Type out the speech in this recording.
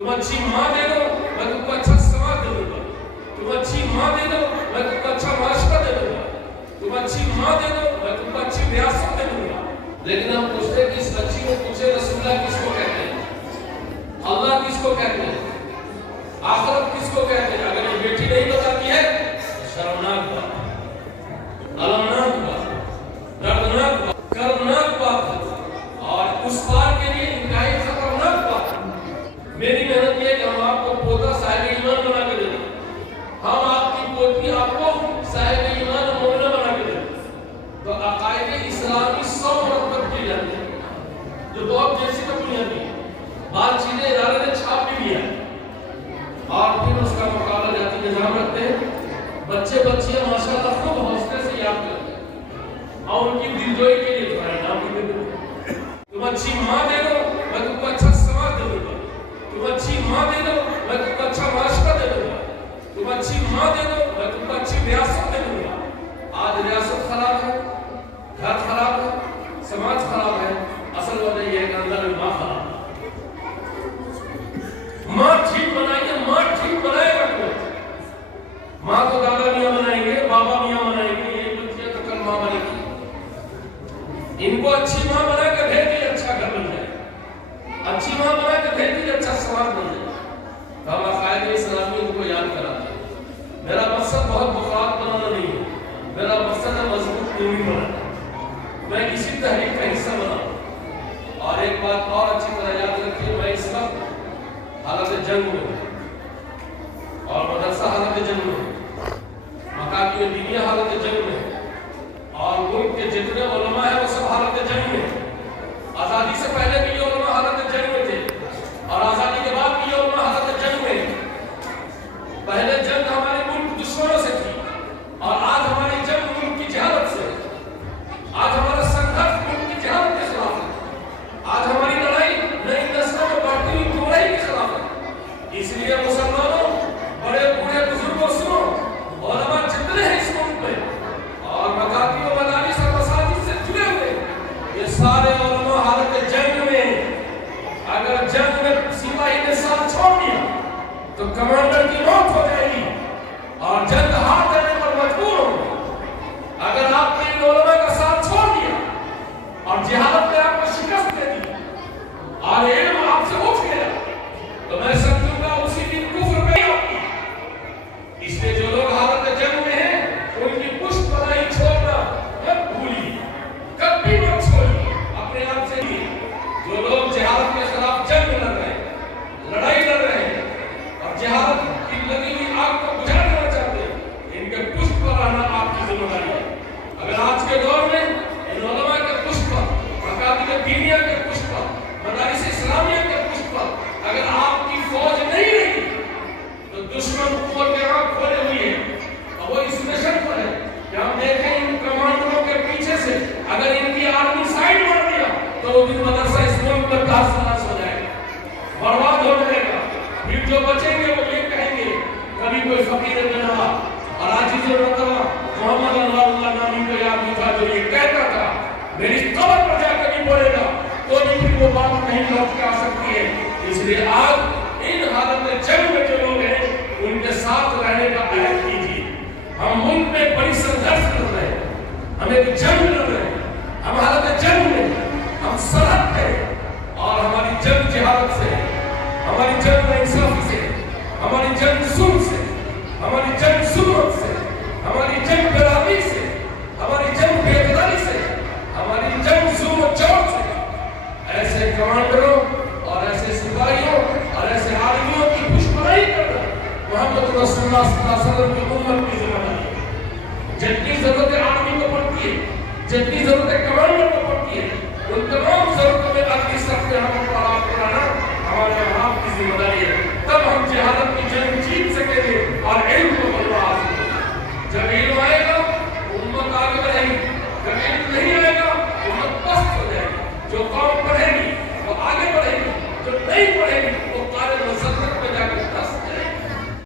तुम अच्छी माँ दे दो, मैं तुमको अच्छा समाज दे दूंगा। तुम अच्छी माँ दे दो, मैं तुमको अच्छा माशरा दे दूंगा। तुम अच्छी माँ दे दो, मैं तुमको अच्छी विरासत दे दूंगा। लेकिन हम पूछते कि इस अच्छी को पूछे रसूलुल्लाह किसको कहते हैं, अल्लाह किसको कहते हैं, आखिरत किसको कहते हैं? अगर ये बेटी नहीं बताती है शर्मनाक बात, अलमनाक बात, दर्दनाक बात, कर्मनाक बात है और उस पार के लिए इंतहाई खतरनाक बात है। मेरी मेहनत ये कि हम आपको पोता साहिब ईमान बना के दें, हम आपकी पोती आपको साहिब ईमान मोमिना बना के दें। तो अकायदे इस्लामी 100 मरतब की जाती है, जो बहुत जैसी तो बुनियादी बात चीजें इदारे ने छाप भी लिया और फिर उसका मुकाबला जाती निजाम रखते हैं। बच्चे बच्चियां माशाल्लाह खूब हौसले से याद करते हैं और उनकी दिलजोई के लिए थोड़ा इनाम भी दे दो। तुम अच्छी माँ दे दो, मैं तुमको अच्छा समाज दे दूंगा। तुम अच्छी माँ दे दो, मैं तुमको अच्छा माशरा दे दूंगा। तुम अच्छी माँ दे दो, मैं तुमको अच्छी रियासत दे दूंगा। आज रियासत खराब है, घर खराब है, समाज खराब है, असल वजह यह है कि अंदर में माँ खराब है। माँ ठीक बनाएंगे, माँ ठीक बनाएगा कौन? माँ को दादा मियाँ बनाएंगे, बाबा मियाँ बनाएंगे, ये बच्चियाँ तो कल माँ बनेगी। इनको अच्छी माँ बना के भेज दी, अच्छा घर बन जाए। अच्छी माँ बना के भेज दी, अच्छा समाज बन जाए। तो हम अकायदे इस्लामी उनको याद कराते हैं। मेरा मकसद बहुत मुफाद बनाना नहीं है, मेरा मकसद है मजबूत दूरी बनाना। मैं इसी तहरीक का हिस्सा बना। और एक बात और अच्छी तरह याद रखिए, मैं इस वक्त हालत जंग में और मदरसा हालत जंग में, मकामी दीनिया हालत जंग में और मुल्क के जितने उलमा हैं वो सब हालत जंग में। आज़ादी से पहले भी ये उलमा हालत जंग में थे और आज़ादी के बाद भी ये उलमा हालत जंग में। पहले जंग हमारे मुल्क दुश्मनों से थी और आज हमारी जंग मुल्क की जहालत से। आज हमारा संघर्ष मुल्क की जहालत के खिलाफ है। आज हमारी लड़ाई नई नस्लों में बढ़ती हुई गुमराही के खिलाफ है। इसलिए मुसलमानों, बड़े बूढ़े बुजुर्गों सुनो, उलमा जितने हैं इस मुल्क में और मकाती व मदारिस और मसाजिद से जुड़े हुए, ये सारे उलमा हालत जंग में। अगर जंग में सिपाही ने साथ छोड़ दिया तो कमांडर की मौत हो जाएगी और जंग हार जाने पर मजबूर होंगे। अगर आपने इन उलमा का साथ छोड़ दिया और जिहादत में आपको शिकस्त दे दी और इल्म आपसे उठ गया तो मैं समझूंगा उसी दिन कुफ्र में होगी। इसलिए जो लोग हालत जंग में हैं उनकी पुष्ट बनाई छोड़ना मत भूलिए, कभी मत छोड़िए अपने आप से ही। जो लोग जिहाद के खिलाफ जंग लड़ रहे हैं, लड़ाई लड़ रहे हैं और जिहाद की लगी हुई आग को बुझा देना चाहते हैं, इनके पुष्ट पर रहना आपकी जिम्मेदारी है। अगर आज के दौर में इन उलमा के पुष्ट पर, मकामी दीनिया के पुष्ट पर, मदारिस इस्लामिया के पुष्ट पर अगर आपकी फौज नहीं रही तो दुश्मन को के आंख खोले हुई है और वो इस मिशन पर है कि हम देखें इन कमांडरों के पीछे से अगर इनकी आर्मी साइड मार दिया तो वो दिन मदरसा इस मुल्क में तहस-नहस हो जाएगा, बर्बाद हो जाएगा। फिर जो बचेंगे वो ये कहेंगे, कभी कोई फकीर बना और आजिज़ मोहम्मद अल्लाह नामी को याद नहीं था जो ये कहता था मेरी कब्र पर जाकर भी बोलेगा तो भी फिर वो बात नहीं लौट के आ सकती है। इसलिए आज इन हालत जंग में जो लोग हैं उनके साथ रहने का अहद कीजिए। हम मुल्क में बड़ी संघर्ष कर रहे हैं, हम एक जंग लड़ रहे हैं, हम हालत जंग में, हम सरहद पे और हमारी जंग जिहाद से, हमारी जंग इंसाफ से, हमारी जंग सुन से, हमारी जंग सुन्नत से, हमारी जंग बराबरी से, हमारी जंग बेकरारी से, हमारी जंग जुल्म जौर से। ऐसे कमांडरों और ऐसे सिपाहियों और ऐसे आर्मियों की पुष्पनाई करना मोहम्मद रसूलुल्लाह सल्लल्लाहु अलैहि वसल्लम की उम्मत की जिम्मेदारी है। जितनी जरूरतें आर्मी को पड़ती है, जितनी जरूरतें कमांडर को पड़ती है, उन तमाम जरूरतों में अगली सफ में हम पड़ाव कराना हमारे आप की जिम्मेदारी है। तब हम जिहाद की जंग जीत सकेंगे और इल्म